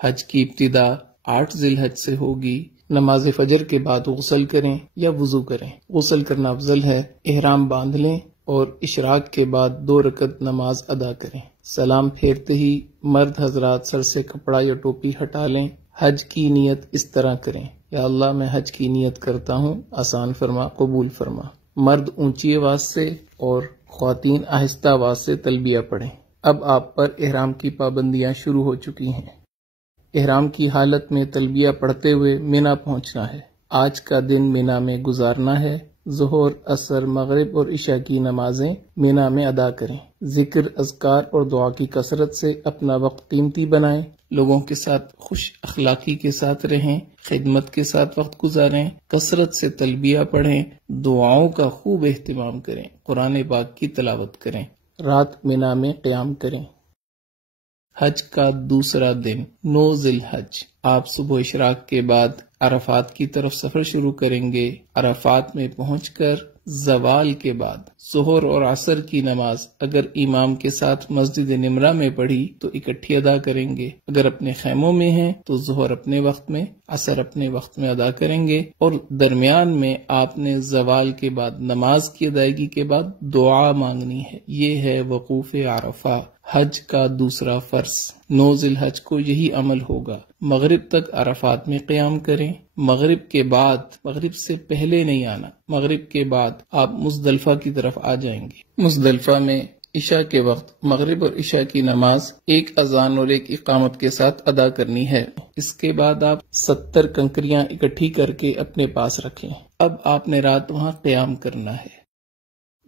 حج کی ابتدا 8 ذی الحج سے ہوگی۔ نماز فجر کے بعد غسل کریں یا وضو کریں۔ غسل کرنا افضل ہے۔ احرام باندھ لیں اور اشراق کے بعد 2 رکعت نماز ادا کریں۔ سلام پھیرتے ہی مرد حضرات سر سے کپڑا یا ٹوپی ہٹا لیں۔ حج کی نیت اس طرح کریں: یا اللہ میں حج کی نیت کرتا ہوں، آسان فرما، قبول فرما۔ مرد اونچی آواز سے اور خواتین آہستہ آواز سے تلبیہ پڑھیں۔ اب آپ پر احرام کی پابندیاں شروع ہو چکی ہیں۔ احرام کی حالت میں تلبیہ پڑھتے ہوئے مینا پہنچنا ہے۔ آج کا دن مینا میں گزارنا ہے۔ ظہر، عصر، مغرب اور عشاء کی نمازیں مینا میں ادا کریں۔ ذکر، اذکار اور دعا کی کثرت سے اپنا وقت قیمتی بنائیں۔ لوگوں کے ساتھ خوش اخلاقی کے ساتھ رہیں، خدمت کے ساتھ وقت گزاریں، کثرت سے تلبیہ پڑھیں، دعاؤں کا خوب اہتمام کریں، قرآن پاک کی تلاوت کریں، رات مینا میں قیام کریں۔ حج کا دوسرا دن 9 ذی الحج، آپ صبح اشراق کے بعد عرفات کی طرف سفر شروع کریں گے۔ عرفات میں پہنچ کر زوال کے بعد ظہر اور عصر کی نماز اگر امام کے ساتھ مسجد نمرہ میں پڑھی تو اکٹھی ادا کریں گے۔ اگر اپنے خیموں میں ہیں تو ظہر اپنے وقت میں، عصر اپنے وقت میں ادا کریں گے، اور درمیان میں آپ نے زوال کے بعد نماز کی ادائیگی کے بعد دعا مانگنی ہے۔ یہ ہے وقوف عرفہ، حج کا دوسرا فرض۔ 9 ذی الحج کو یہی عمل ہوگا۔ مغرب تک عرفات میں قیام کریں۔ مغرب کے بعد، مغرب سے پہلے نہیں آنا، مغرب کے بعد آپ مزدلفہ کی طرف آ جائیں گے۔ مزدلفہ میں عشاء کے وقت مغرب اور عشاء کی نماز ایک اذان اور ایک اقامت کے ساتھ ادا کرنی ہے۔ اس کے بعد آپ 70 کنکریاں اکٹھی کر کے اپنے پاس رکھیں۔ اب آپ نے رات وہاں قیام کرنا ہے۔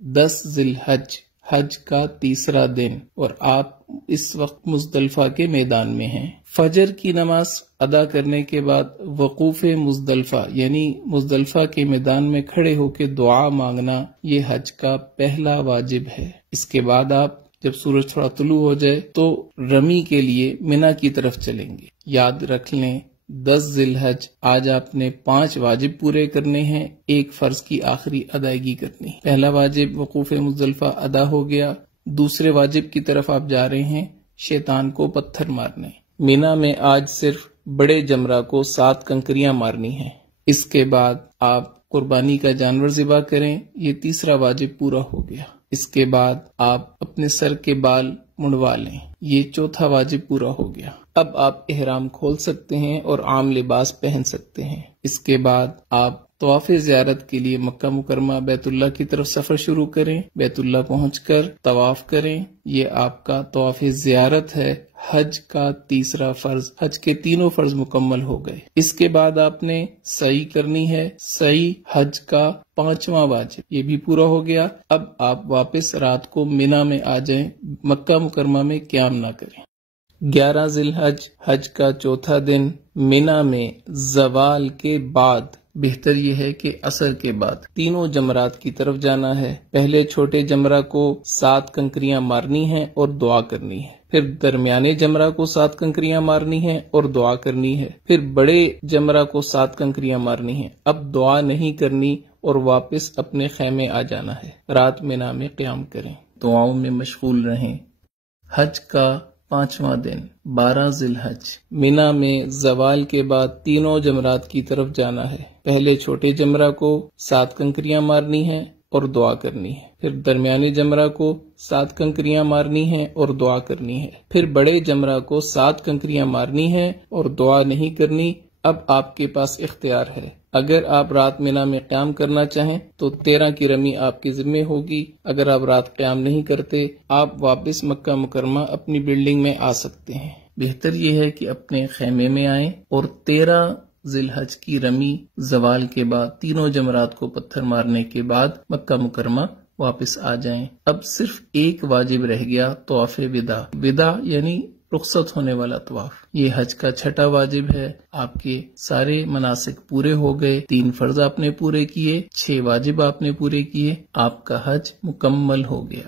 10 ذی الحج، حج کا تیسرا دن، اور آپ اس وقت مزدلفہ کے میدان میں ہیں۔ فجر کی نماز ادا کرنے کے بعد وقوف مزدلفہ یعنی مزدلفہ کے میدان میں کھڑے ہو کے دعا مانگنا، یہ حج کا پہلا واجب ہے۔ اس کے بعد آپ جب سورج تھوڑا طلوع ہو جائے تو رمی کے لیے مینا کی طرف چلیں گے۔ یاد رکھ لیں 10 ذی الحج آج آپ نے 5 واجب پورے کرنے ہیں، ایک فرض کی آخری ادائیگی کرنی۔ پہلا واجب وقوف مزدلفہ ادا ہو گیا۔ دوسرے واجب کی طرف آپ جا رہے ہیں، شیطان کو پتھر مارنے۔ مینا میں آج صرف بڑے جمرہ کو 7 کنکریاں مارنی ہیں۔ اس کے بعد آپ قربانی کا جانور ذبح کریں، یہ تیسرا واجب پورا ہو گیا۔ اس کے بعد آپ اپنے سر کے بال منڈوا لیں، یہ چوتھا واجب پورا ہو گیا۔ اب آپ احرام کھول سکتے ہیں اور عام لباس پہن سکتے ہیں۔ اس کے بعد آپ طواف زیارت کے لیے مکہ مکرمہ بیت اللہ کی طرف سفر شروع کریں۔ بیت اللہ پہنچ کر طواف کریں، یہ آپ کا طواف زیارت ہے۔ حج کا تیسرا فرض، حج کے تینوں فرض مکمل ہو گئے۔ اس کے بعد آپ نے سعی کرنی ہے، سعی حج کا 5واں واجب، یہ بھی پورا ہو گیا۔ اب آپ واپس رات کو مینا میں آ جائیں، مکہ مکرمہ میں قیام نہ کریں۔ 11 ذی الحج، حج کا چوتھا دن، مینا میں زوال کے بعد، بہتر یہ ہے کہ عصر کے بعد، تینوں جمرات کی طرف جانا ہے۔ پہلے چھوٹے جمرہ کو 7 کنکریاں مارنی ہیں اور دعا کرنی ہے، پھر درمیانے جمرہ کو 7 کنکریاں مارنی ہیں اور دعا کرنی ہے، پھر بڑے جمرہ کو 7 کنکریاں مارنی ہیں۔ اب دعا نہیں کرنی اور واپس اپنے خیمے آ جانا ہے۔ رات مینا میں قیام کریں، دعاؤں میں مشغول رہیں۔ حج کا 5واں دن، 12 ذی الحج، مینا میں زوال کے بعد تینوں جمرات کی طرف جانا ہے۔ پہلے چھوٹے جمرہ کو 7 کنکریاں مارنی ہیں اور دعا کرنی ہے، پھر درمیانے جمرہ کو 7 کنکریاں مارنی ہیں اور دعا کرنی ہے، پھر بڑے جمرہ کو 7 کنکریاں مارنی ہیں اور دعا نہیں کرنی۔ اب آپ کے پاس اختیار ہے، اگر آپ رات مینا میں قیام کرنا چاہیں تو 13 کی رمی آپ کے ذمہ ہوگی۔ اگر آپ رات قیام نہیں کرتے، آپ واپس مکہ مکرمہ اپنی بلڈنگ میں آ سکتے ہیں۔ بہتر یہ ہے کہ اپنے خیمے میں آئیں اور 13 ذی الحج کی رمی زوال کے بعد تینوں جمرات کو پتھر مارنے کے بعد مکہ مکرمہ واپس آ جائیں۔ اب صرف ایک واجب رہ گیا، طواف وداع۔ وداع یعنی رخصت ہونے والا طواف، یہ حج کا 6واں واجب ہے۔ آپ کے سارے مناسک پورے ہو گئے، 3 فرض آپ نے پورے کیے، 6 واجب آپ نے پورے کیے، آپ کا حج مکمل ہو گیا۔